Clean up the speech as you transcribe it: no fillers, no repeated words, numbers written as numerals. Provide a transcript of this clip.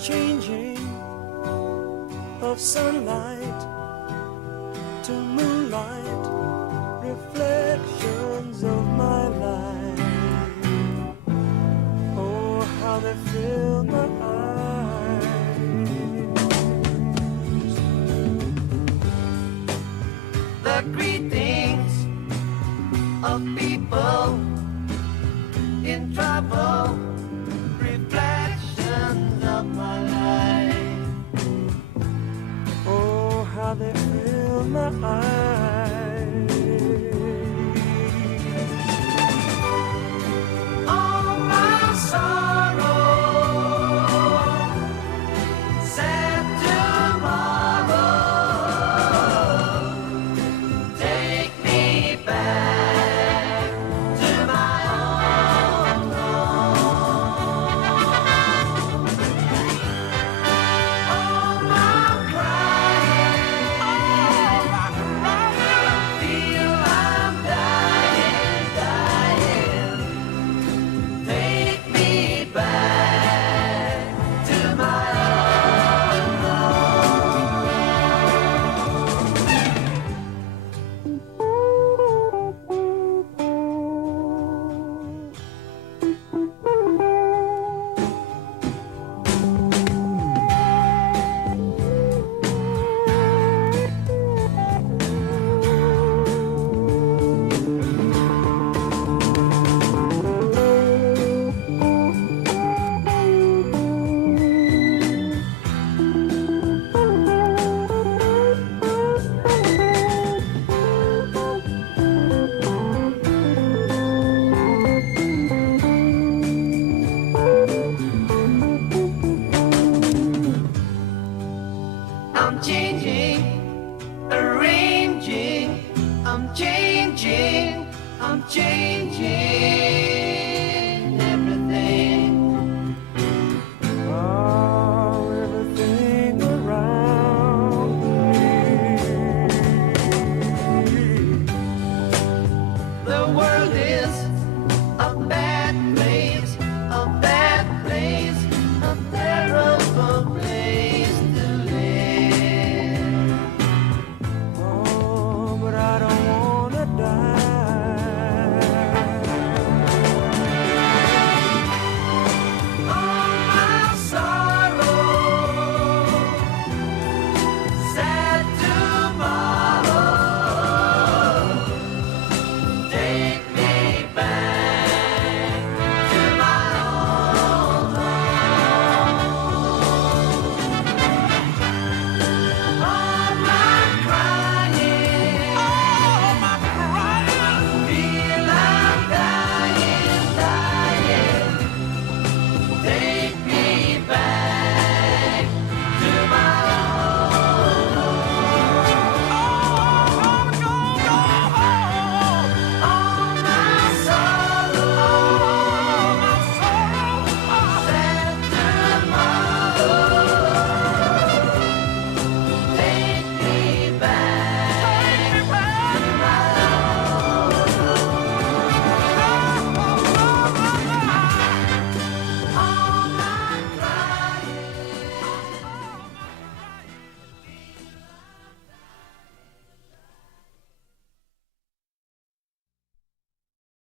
changing of sunlight to moonlight, reflections of my life. Oh, how they fill my eyes. The greetings of people in trouble, reflections of my life. Oh, how they fill my eyes. All my sorrow, sad tomorrow, take me back to my own home. All my crying, feel I'm dying, dying. Take me back to my own I'm changing, arranging, I'm changing, I'm changing everything. Oh, everything around me. The world is a bad place, a bad place, a terrible place.